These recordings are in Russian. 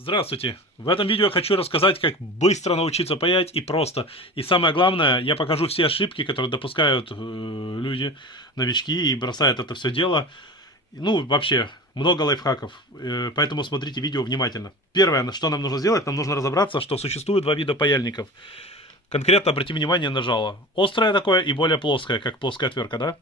Здравствуйте! В этом видео я хочу рассказать, как быстро научиться паять и просто. И самое главное, я покажу все ошибки, которые допускают люди, новички, и бросают это все дело. Ну, вообще, много лайфхаков, поэтому смотрите видео внимательно. Первое, что нам нужно сделать, нам нужно разобраться, что существует два вида паяльников. Конкретно обратим внимание на жало. Острое такое и более плоское, как плоская отвертка, да?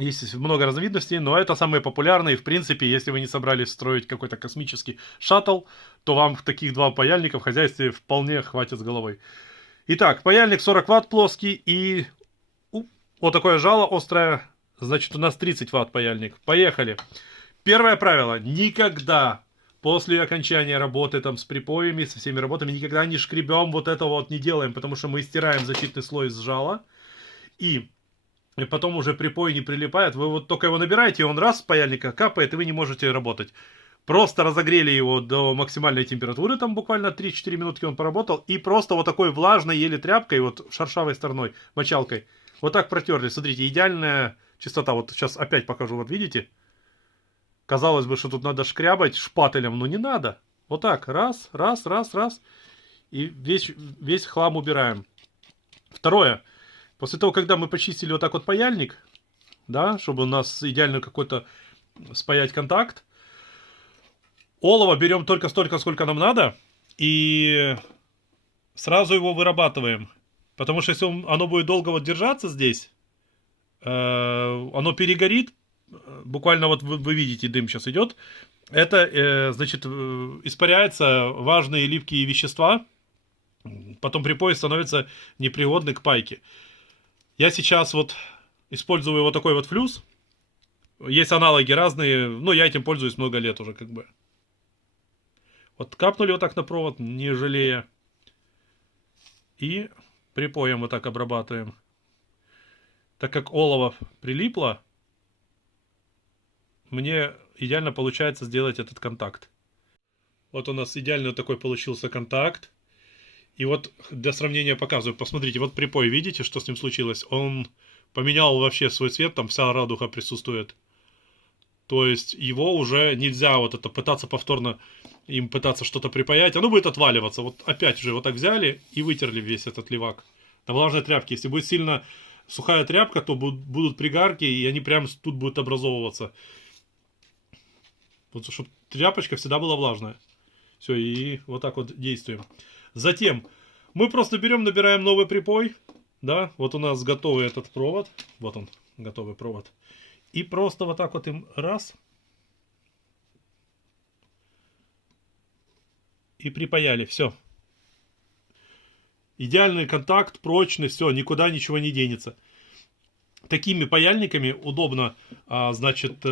Есть много разновидностей, но это самые популярные. В принципе, если вы не собрались строить какой-то космический шаттл, то вам таких два паяльника в хозяйстве вполне хватит с головой. Итак, паяльник 40 Вт плоский и вот такое жало острое. Значит, у нас 30 Вт паяльник. Поехали. Первое правило. Никогда после окончания работы там с припоями, со всеми работами, никогда не шкребем вот это вот, не делаем, потому что мы стираем защитный слой с жала. И потом уже припой не прилипает. Вы вот только его набираете, и он раз с паяльника капает, и вы не можете работать. Просто разогрели его до максимальной температуры, там буквально 3-4 минутки он поработал, и просто вот такой влажной еле тряпкой, вот шершавой стороной, мочалкой, вот так протерли. Смотрите, идеальная чистота. Вот сейчас опять покажу, вот видите? Казалось бы, что тут надо шкрябать шпателем, но не надо. Вот так, раз, раз, раз, раз, и весь хлам убираем. Второе. После того, когда мы почистили вот так вот паяльник, да, чтобы у нас идеально какой-то спаять контакт, олово берем только столько, сколько нам надо, и сразу его вырабатываем. Потому что если оно будет долго вот держаться здесь, оно перегорит, буквально вот вы видите, дым сейчас идет, это, значит, испаряются важные липкие вещества, потом припой становится непригодный к пайке. Я сейчас вот использую вот такой вот флюс. Есть аналоги разные, но я этим пользуюсь много лет уже как бы. Вот капнули вот так на провод, не жалея. И припоем вот так обрабатываем. Так как олово прилипло, мне идеально получается сделать этот контакт. Вот у нас идеально такой получился контакт. И вот для сравнения показываю. Посмотрите, вот припой, видите, что с ним случилось? Он поменял вообще свой цвет, там вся радуга присутствует. То есть его уже нельзя вот это пытаться повторно им пытаться что-то припаять. Оно будет отваливаться. Вот опять же вот так взяли и вытерли весь этот левак. На влажной тряпке. Если будет сильно сухая тряпка, то будут пригарки, и они прям тут будут образовываться. Вот, чтобы тряпочка всегда была влажная. Все, и вот так вот действуем. Затем мы просто берем, набираем новый припой. Да, вот у нас готовый этот провод. Вот он, готовый провод. И просто вот так вот им раз. И припаяли, все. Идеальный контакт, прочный, все, никуда ничего не денется. Такими паяльниками удобно, значит,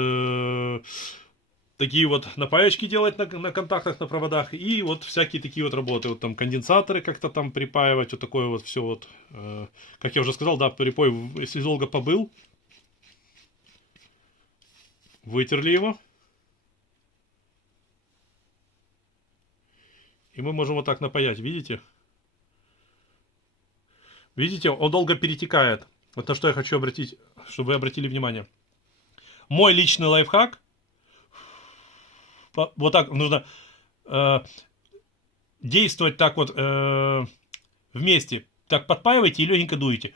такие вот напаечки делать на контактах, на проводах. И вот всякие такие вот работы. Вот там конденсаторы как-то там припаивать. Вот такое вот все вот. Как я уже сказал, да, припой, если долго побыл. Вытерли его. И мы можем вот так напаять, видите? Видите, он долго перетекает. Вот на что я хочу обратить, чтобы вы обратили внимание. Мой личный лайфхак. Вот так нужно действовать так вот вместе. Так подпаивайте и легенько дуете.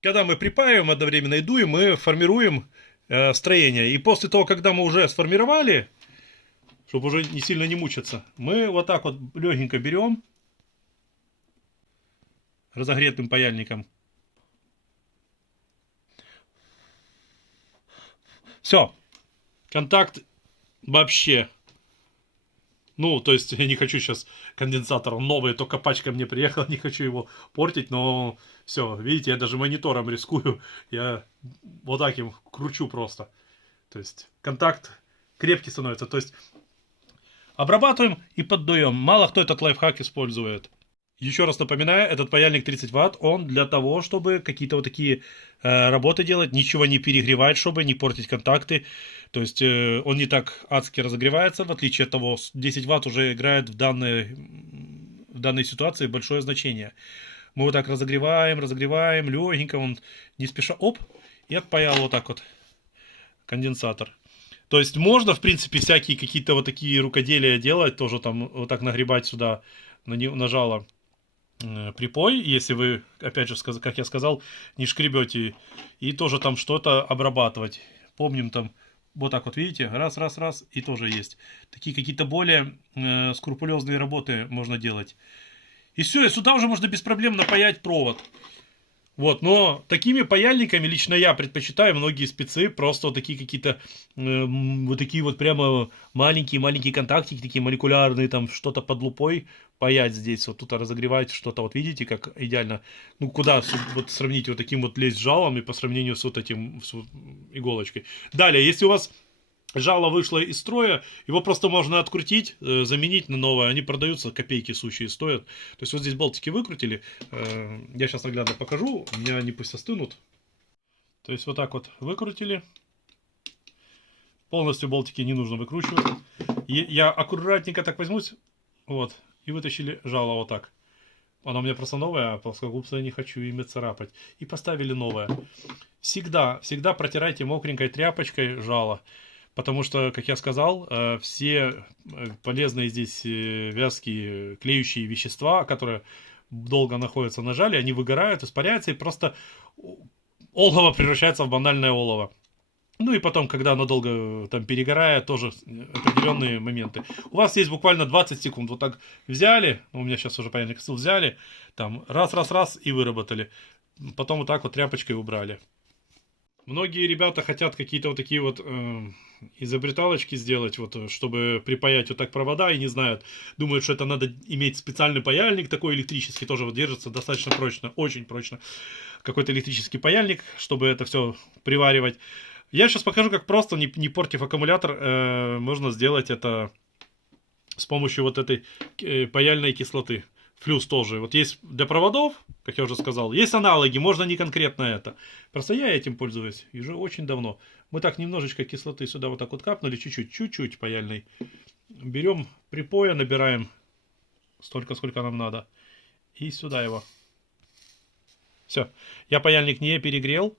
Когда мы припаиваем одновременно и дуем, мы формируем строение. И после того, когда мы уже сформировали, чтобы уже не сильно не мучиться, мы вот так вот легенько берем разогретым паяльником. Все. Контакт вообще. Ну, то есть я не хочу сейчас конденсатор новый, только пачка мне приехала, не хочу его портить, но все, видите, я даже монитором рискую, я вот так им кручу просто. То есть контакт крепкий становится, то есть обрабатываем и поддуем. Мало кто этот лайфхак использует. Еще раз напоминаю, этот паяльник 30 Вт, он для того, чтобы какие-то вот такие работы делать, ничего не перегревать, чтобы не портить контакты. То есть он не так адски разогревается, в отличие от того, 10 Вт уже играет в данной ситуации большое значение. Мы вот так разогреваем, разогреваем, легенько, он не спеша, оп, и отпаял вот так вот конденсатор. То есть можно, в принципе, всякие какие-то вот такие рукоделия делать, тоже там вот так нагребать сюда на жало припой, если вы, опять же, как я сказал, не шкребете, и тоже там что-то обрабатывать. Помним там, вот так вот, видите, раз, раз, раз, и тоже есть. Такие какие-то более скрупулезные работы можно делать. И все, и сюда уже можно без проблем напаять провод. Вот, но такими паяльниками лично я предпочитаю, многие спецы просто вот такие какие-то, вот такие вот прямо маленькие контактики, такие молекулярные, там что-то под лупой паять здесь, вот тут разогревать что-то, вот видите, как идеально, ну куда вот сравнить вот таким вот лезть жалом и по сравнению с вот этим, с иголочкой. Далее, если у вас жало вышло из строя, его просто можно открутить, заменить на новое. Они продаются, копейки сущие стоят. То есть вот здесь болтики выкрутили. Я сейчас наглядно покажу. У меня они пусть остынут. То есть вот так вот выкрутили. Полностью болтики не нужно выкручивать. Я аккуратненько так возьмусь. Вот. И вытащили жало вот так. Оно у меня просто новое, а плоскогубца я не хочу ими царапать. И поставили новое. Всегда протирайте мокренькой тряпочкой жало. Потому что, как я сказал, все полезные здесь вязкие клеющие вещества, которые долго находятся на жале, они выгорают, испаряются, и просто олово превращается в банальное олово. Ну и потом, когда оно долго там перегорает, тоже определенные моменты. У вас есть буквально 20 секунд. Вот так взяли, у меня сейчас уже паяльник стыл, взяли, там раз и выработали. Потом вот так вот тряпочкой убрали. Многие ребята хотят какие-то вот такие вот изобреталочки сделать, вот, чтобы припаять вот так провода, и не знают, думают, что это надо иметь специальный паяльник такой электрический, тоже вот держится достаточно прочно, очень прочно, какой-то электрический паяльник, чтобы это все приваривать. Я сейчас покажу, как просто, не портив аккумулятор, можно сделать это с помощью вот этой паяльной кислоты. Флюс тоже. Вот есть для проводов, как я уже сказал, есть аналоги, можно не конкретно это. Просто я этим пользуюсь и уже очень давно. Мы так немножечко кислоты сюда вот так вот капнули, чуть-чуть паяльной. Берем припоя, набираем столько, сколько нам надо. И сюда его. Все. Я паяльник не перегрел.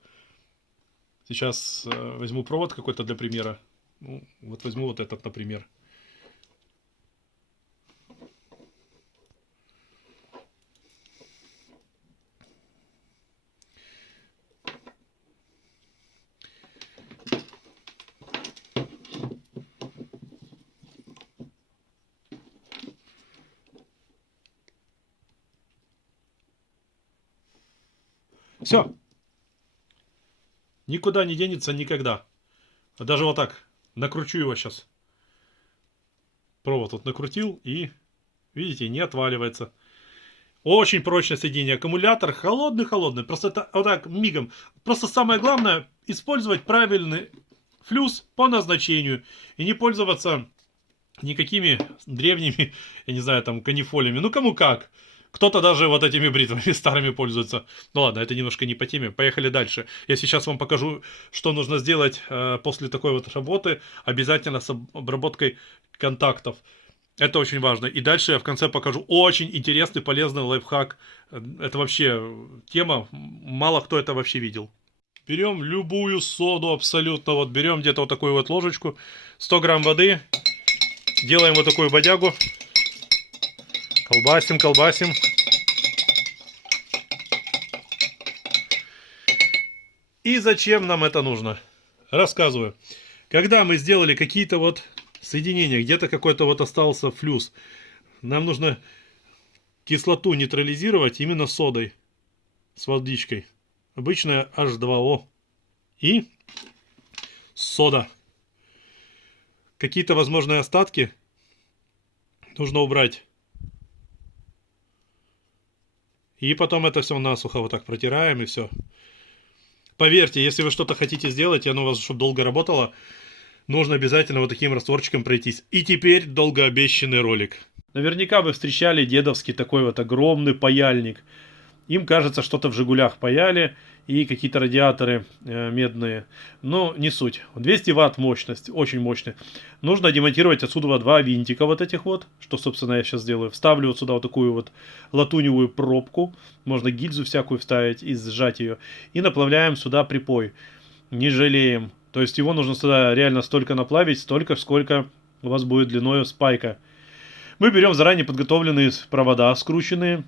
Сейчас возьму провод какой-то для примера. Ну, вот возьму вот этот, например. Все. Никуда не денется никогда. Даже вот так. Накручу его сейчас. Провод вот накрутил и, видите, не отваливается. Очень прочное соединение. Аккумулятор холодный. Просто это вот так мигом. Просто самое главное использовать правильный флюс по назначению. И не пользоваться никакими древними, я не знаю, там, канифолями. Ну, кому как. Кто-то даже вот этими бритвами старыми пользуется. Ну ладно, это немножко не по теме. Поехали дальше. Я сейчас вам покажу, что нужно сделать после такой вот работы. Обязательно с обработкой контактов. Это очень важно. И дальше я в конце покажу очень интересный, полезный лайфхак. Это вообще тема, мало кто это вообще видел. Берем любую соду абсолютно. Вот берем где-то вот такую вот ложечку. 100 грамм воды. Делаем вот такую бодягу. Колбасим. И зачем нам это нужно? Рассказываю. Когда мы сделали какие-то вот соединения, где-то какой-то вот остался флюс, нам нужно кислоту нейтрализировать именно содой, с водичкой. Обычная H2O. И сода. Какие-то возможные остатки нужно убрать. И потом это все насухо вот так протираем и все. Поверьте, если вы что-то хотите сделать, и оно у вас чтобы долго работало, нужно обязательно вот таким растворчиком пройтись. И теперь долгообещанный ролик. Наверняка вы встречали дедовский такой вот огромный паяльник. Им кажется, что-то в «Жигулях» паяли и какие-то радиаторы медные. Но не суть. 200 ватт мощность, очень мощный. Нужно демонтировать отсюда 2 винтика вот этих вот, что, собственно, я сейчас сделаю. Вставлю вот сюда вот такую вот латуневую пробку. Можно гильзу всякую вставить и сжать ее. И наплавляем сюда припой. Не жалеем. То есть его нужно сюда реально столько наплавить, столько, сколько у вас будет длиной спайка. Мы берем заранее подготовленные провода, скрученные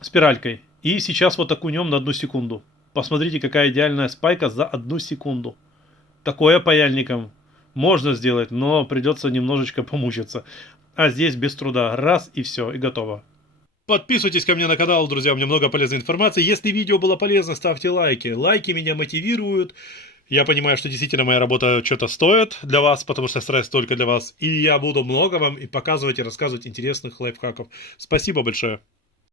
спиралькой. И сейчас вот окунем на 1 секунду. Посмотрите, какая идеальная спайка за 1 секунду. Такое паяльником можно сделать, но придется немножечко помучиться. А здесь без труда. Раз и все, и готово. Подписывайтесь ко мне на канал, друзья, у меня много полезной информации. Если видео было полезно, ставьте лайки. Лайки меня мотивируют. Я понимаю, что действительно моя работа что-то стоит для вас, потому что я стараюсь только для вас. И я буду много вам и показывать, и рассказывать интересных лайфхаков. Спасибо большое.